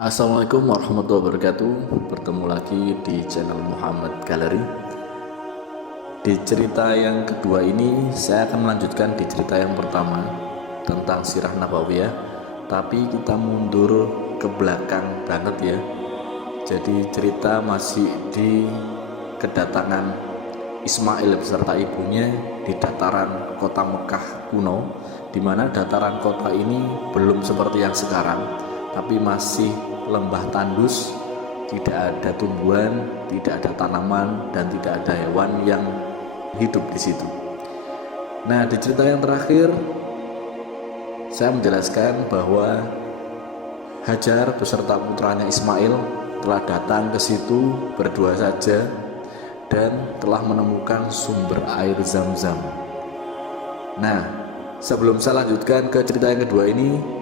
Assalamualaikum warahmatullahi wabarakatuh. Bertemu lagi di channel Muhammad Gallery. Di cerita yang kedua ini saya akan melanjutkan di cerita yang pertama tentang Sirah Nabawiyah, tapi kita mundur ke belakang banget ya. Jadi cerita masih di kedatangan Ismail beserta ibunya di dataran kota Mekah kuno, di mana dataran kota ini belum seperti yang sekarang, tapi masih lembah tandus, tidak ada tumbuhan, tidak ada tanaman, dan tidak ada hewan yang hidup di situ. Nah, di cerita yang terakhir saya menjelaskan bahwa Hajar beserta putranya Ismail telah datang ke situ berdua saja dan telah menemukan sumber air Zam-Zam. Nah, sebelum saya lanjutkan ke cerita yang kedua ini,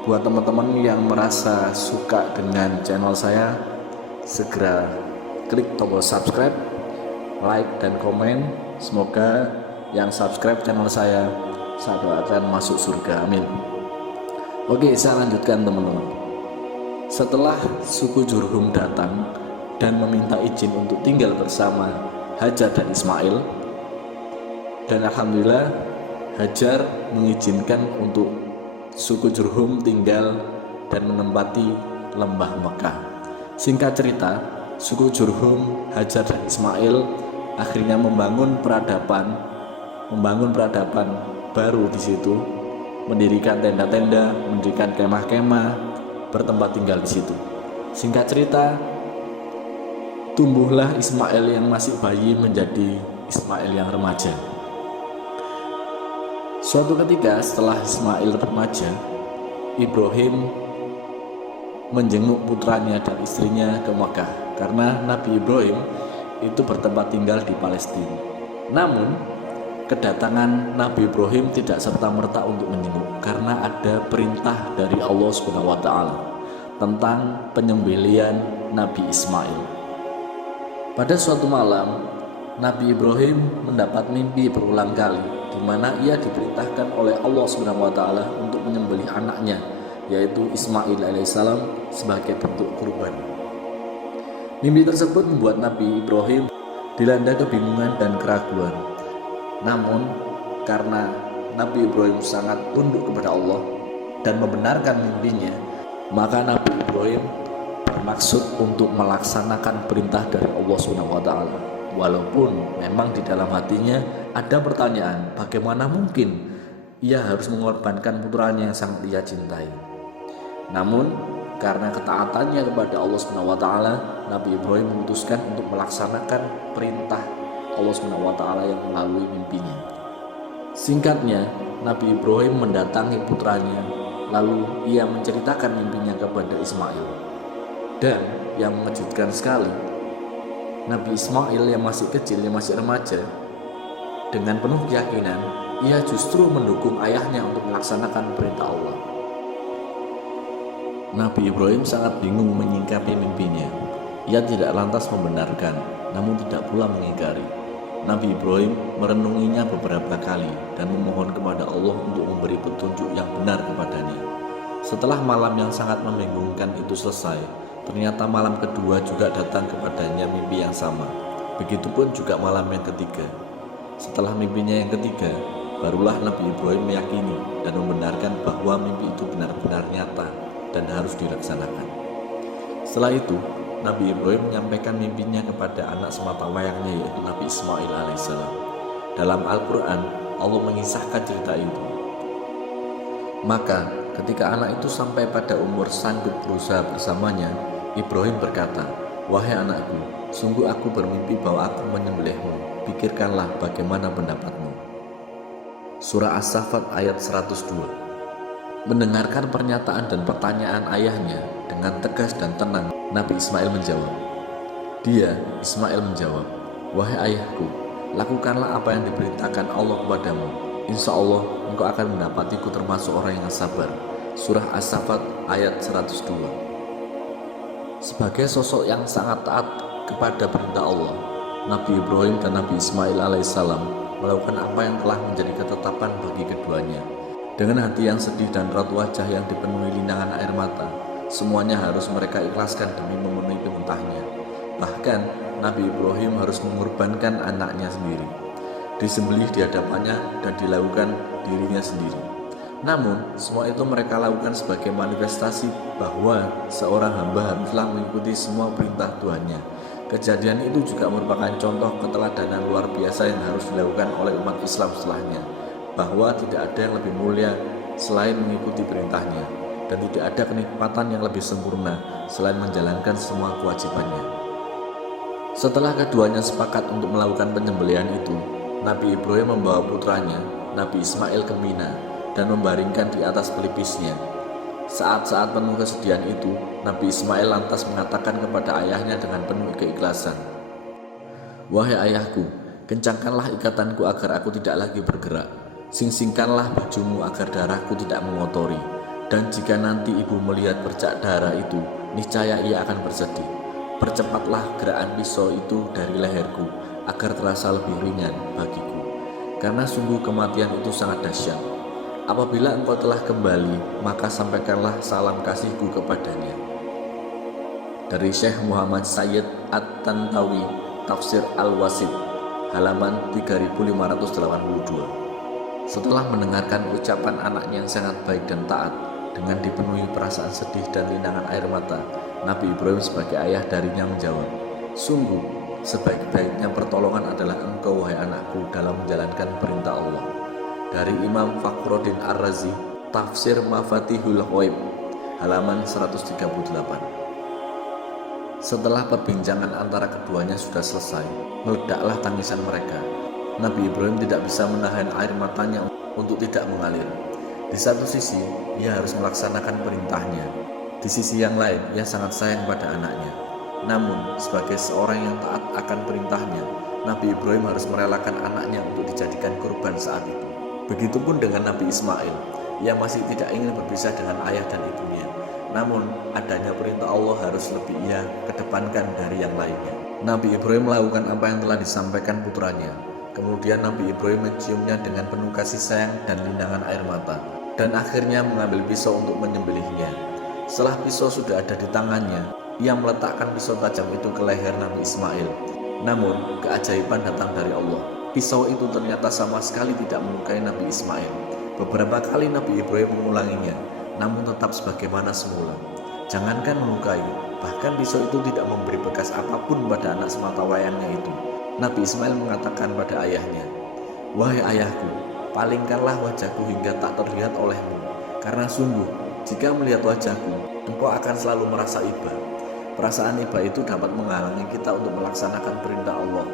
buat teman-teman yang merasa suka dengan channel saya, segera klik tombol subscribe, like, dan komen. Semoga yang subscribe channel saya akan masuk surga, amin. Oke, saya lanjutkan teman-teman. Setelah suku Jurhum datang dan meminta izin untuk tinggal bersama Hajar dan Ismail, dan alhamdulillah Hajar mengizinkan untuk suku Jurhum tinggal dan menempati lembah Mekah. Singkat cerita, suku Jurhum, Hajar dan Ismail akhirnya membangun peradaban baru di situ, mendirikan tenda-tenda, mendirikan kemah-kemah, bertempat tinggal di situ. Singkat cerita, tumbuhlah Ismail yang masih bayi menjadi Ismail yang remaja. Suatu ketika setelah Ismail remaja, Ibrahim menjenguk putranya dan istrinya ke Mekah, karena Nabi Ibrahim itu bertempat tinggal di Palestina. Namun kedatangan Nabi Ibrahim tidak serta-merta untuk menjenguk, karena ada perintah dari Allah SWT tentang penyembelihan Nabi Ismail. Pada suatu malam, Nabi Ibrahim mendapat mimpi berulang kali, di mana ia diperintahkan oleh Allah SWT untuk menyembelih anaknya, yaitu Ismail alaihissalam, sebagai bentuk kurban. Mimpi tersebut membuat Nabi Ibrahim dilanda kebingungan dan keraguan. Namun karena Nabi Ibrahim sangat tunduk kepada Allah dan membenarkan mimpinya, maka Nabi Ibrahim bermaksud untuk melaksanakan perintah dari Allah SWT. Walaupun memang di dalam hatinya ada pertanyaan, bagaimana mungkin ia harus mengorbankan putranya yang sangat ia cintai. Namun karena ketaatannya kepada Allah SWT, Nabi Ibrahim memutuskan untuk melaksanakan perintah Allah SWT yang melalui mimpinya. Singkatnya, Nabi Ibrahim mendatangi putranya, lalu ia menceritakan mimpinya kepada Ismail. Dan yang mengejutkan sekali, Nabi Ismail yang masih kecil, yang masih remaja, dengan penuh keyakinan, ia justru mendukung ayahnya untuk melaksanakan perintah Allah. Nabi Ibrahim sangat bingung menyingkapi mimpinya. Ia tidak lantas membenarkan, namun tidak pula mengingkari. Nabi Ibrahim merenunginya beberapa kali dan memohon kepada Allah untuk memberi petunjuk yang benar kepadanya. Setelah malam yang sangat membingungkan itu selesai, ternyata malam kedua juga datang kepadanya mimpi yang sama. Begitupun juga malam yang ketiga. Setelah mimpinya yang ketiga, barulah Nabi Ibrahim meyakini dan membenarkan bahwa mimpi itu benar-benar nyata dan harus dilaksanakan. Setelah itu, Nabi Ibrahim menyampaikan mimpinya kepada anak sematawayangnya, yaitu Nabi Ismail alaihissalam. Dalam Al-Quran, Allah mengisahkan cerita itu. Maka ketika anak itu sampai pada umur sanggup berusaha bersamanya, Ibrahim berkata, "Wahai anakku, sungguh aku bermimpi bahwa aku menyembelihmu. Pikirkanlah bagaimana pendapatmu." Surah As-Saffat ayat 102. Mendengarkan pernyataan dan pertanyaan ayahnya dengan tegas dan tenang, Nabi Ismail menjawab. Ismail menjawab, "Wahai ayahku, lakukanlah apa yang diperintahkan Allah kepadamu. Insya Allah engkau akan mendapatiku termasuk orang yang sabar." Surah As-Saffat ayat 102. Sebagai sosok yang sangat taat kepada perintah Allah, Nabi Ibrahim dan Nabi Ismail alaihissalam melakukan apa yang telah menjadi ketetapan bagi keduanya. Dengan hati yang sedih dan raut wajah yang dipenuhi linangan air mata, Semuanya harus mereka ikhlaskan demi memenuhi perintahnya. Bahkan Nabi Ibrahim harus mengorbankan anaknya sendiri, disembelih di hadapannya dan dilakukan dirinya sendiri. Namun semua itu mereka lakukan sebagai manifestasi bahwa seorang hamba haruslah mengikuti semua perintah Tuhannya. Kejadian itu juga merupakan contoh keteladanan luar biasa yang harus dilakukan oleh umat Islam setelahnya, bahwa tidak ada yang lebih mulia selain mengikuti perintahnya, dan tidak ada kenikmatan yang lebih sempurna selain menjalankan semua kewajibannya. Setelah keduanya sepakat untuk melakukan penyembelihan itu, Nabi Ibrahim membawa putranya, Nabi Ismail ke Mina dan membaringkan di atas pelipisnya. Saat-saat penuh kesedihan itu, Nabi Ismail lantas mengatakan kepada ayahnya dengan penuh keikhlasan, "Wahai ayahku, kencangkanlah ikatanku agar aku tidak lagi bergerak. Sing-singkanlah bajumu agar darahku tidak mengotori. Dan jika nanti ibu melihat bercak darah itu, niscaya ia akan bersedih. Percepatlah gerakan pisau itu dari leherku agar terasa lebih ringan bagiku. Karena sungguh kematian itu sangat dahsyat. Apabila engkau telah kembali, maka sampaikanlah salam kasihku kepadanya." Dari Syekh Muhammad Sayyid At-Tantawi, Tafsir Al-Wasit, halaman 3582. Setelah mendengarkan ucapan anaknya yang sangat baik dan taat, dengan dipenuhi perasaan sedih dan linangan air mata, Nabi Ibrahim sebagai ayah darinya menjawab, "Sungguh, sebaik-baiknya pertolongan adalah engkau wahai anakku dalam menjalankan perintah Allah." Dari Imam Fakhruddin Ar-Razi, Tafsir Mafatihul Ghaib, halaman 138. Setelah perbincangan antara keduanya sudah selesai, meledaklah tangisan mereka. Nabi Ibrahim tidak bisa menahan air matanya untuk tidak mengalir. Di satu sisi, ia harus melaksanakan perintahnya. Di sisi yang lain, ia sangat sayang pada anaknya. Namun, sebagai seorang yang taat akan perintahnya, Nabi Ibrahim harus merelakan anaknya untuk dijadikan kurban saat itu. Begitupun dengan Nabi Ismail, ia masih tidak ingin berpisah dengan ayah dan ibunya. Namun, adanya perintah Allah harus lebih ia kedepankan dari yang lainnya. Nabi Ibrahim melakukan apa yang telah disampaikan putranya. Kemudian Nabi Ibrahim menciumnya dengan penuh kasih sayang dan linangan air mata, dan akhirnya mengambil pisau untuk menyembelihnya. Setelah pisau sudah ada di tangannya, ia meletakkan pisau tajam itu ke leher Nabi Ismail. Namun, keajaiban datang dari Allah. Pisau itu ternyata sama sekali tidak melukai Nabi Ismail. Beberapa kali Nabi Ibrahim mengulanginya, namun tetap sebagaimana semula. Jangankan melukai, bahkan pisau itu tidak memberi bekas apapun pada anak sematawayangnya itu. Nabi Ismail mengatakan pada ayahnya, "Wahai ayahku, palingkanlah wajahku hingga tak terlihat olehmu, karena sungguh, jika melihat wajahku, engkau akan selalu merasa iba." Perasaan iba itu dapat menghalangi kita untuk melaksanakan perintah Allah.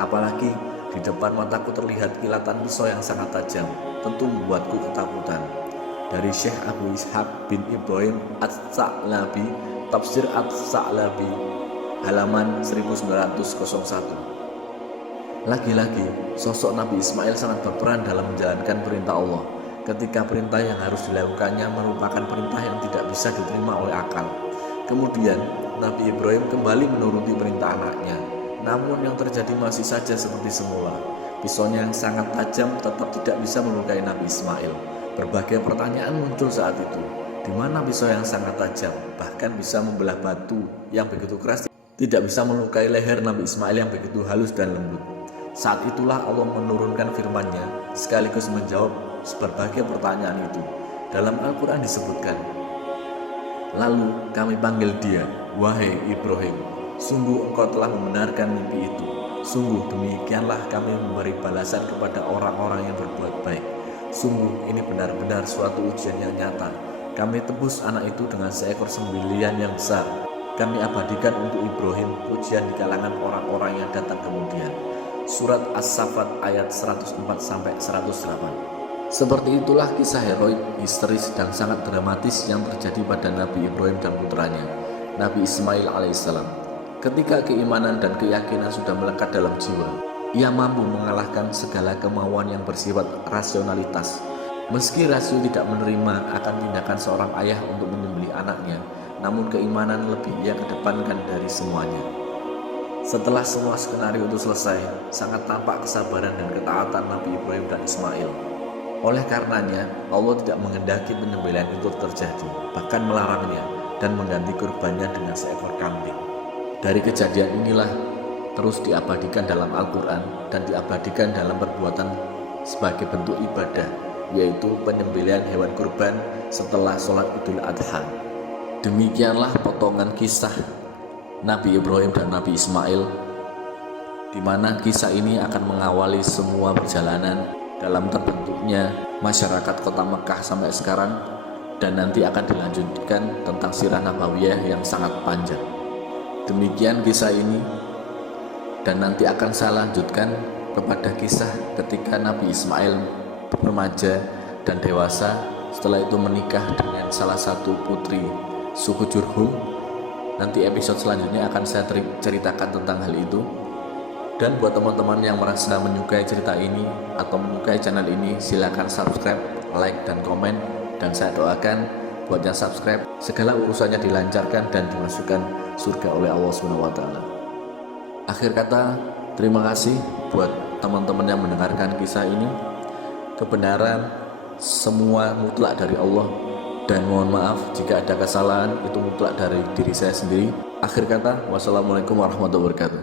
Apalagi di depan mataku terlihat kilatan pisau yang sangat tajam, tentu membuatku ketakutan. Dari Syekh Abu Ishaq bin Ibrahim As-Sa'labi, Tafsir As-Sa'labi, halaman 1901. Lagi-lagi, sosok Nabi Ismail sangat berperan dalam menjalankan perintah Allah. Ketika perintah yang harus dilakukannya merupakan perintah yang tidak bisa diterima oleh akal. Kemudian, Nabi Ibrahim kembali menuruti perintah anaknya. Namun yang terjadi masih saja seperti semula. Pisaunya yang sangat tajam tetap tidak bisa melukai Nabi Ismail. Berbagai pertanyaan muncul saat itu. Di mana pisau yang sangat tajam, bahkan bisa membelah batu yang begitu keras, tidak bisa melukai leher Nabi Ismail yang begitu halus dan lembut. Saat itulah Allah menurunkan firman-Nya sekaligus menjawab berbagai pertanyaan itu. Dalam Al-Quran disebutkan, "Lalu kami panggil dia, wahai Ibrahim, sungguh engkau telah membenarkan mimpi itu. Sungguh demikianlah kami memberi balasan kepada orang-orang yang berbuat baik. Sungguh ini benar-benar suatu ujian yang nyata. Kami tebus anak itu dengan seekor sembelihan yang besar. Kami abadikan untuk Ibrahim pujian di kalangan orang-orang yang datang kemudian." Surat As-Saffat ayat 104-108. Seperti itulah kisah heroik, histeris dan sangat dramatis yang terjadi pada Nabi Ibrahim dan putranya, Nabi Ismail alaihissalam. Ketika keimanan dan keyakinan sudah melekat dalam jiwa, ia mampu mengalahkan segala kemauan yang bersifat rasionalitas. Meski rasio tidak menerima akan tindakan seorang ayah untuk menyembelih anaknya, namun keimanan lebih ia kedepankan dari semuanya. Setelah semua skenario itu selesai, sangat tampak kesabaran dan ketaatan Nabi Ibrahim dan Ismail. Oleh karenanya, Allah tidak menghendaki penyembelihan itu terjadi, bahkan melarangnya dan mengganti kurbannya dengan seekor kambing. Dari kejadian inilah terus diabadikan dalam Al-Quran dan diabadikan dalam perbuatan sebagai bentuk ibadah, yaitu penyembelihan hewan kurban setelah sholat Idul Adha. Demikianlah potongan kisah Nabi Ibrahim dan Nabi Ismail, di mana kisah ini akan mengawali semua perjalanan dalam terbentuknya masyarakat kota Mekah sampai sekarang, dan nanti akan dilanjutkan tentang sirah nabawiyah yang sangat panjang. Demikian kisah ini, dan nanti akan saya lanjutkan kepada kisah ketika Nabi Ismail remaja dan dewasa, setelah itu menikah dengan salah satu putri suku Jurhum. Nanti episode selanjutnya akan saya ceritakan tentang hal itu. Dan buat teman-teman yang merasa menyukai cerita ini atau menyukai channel ini, silakan subscribe, like, dan komen. Dan saya doakan buat yang subscribe, segala urusannya dilancarkan dan dimasukkan surga oleh Allah SWT. Akhir kata, terima kasih buat teman-teman yang mendengarkan kisah ini. Kebenaran semua mutlak dari Allah, dan mohon maaf jika ada kesalahan, itu mutlak dari diri saya sendiri. Akhir kata, wassalamualaikum warahmatullahi wabarakatuh.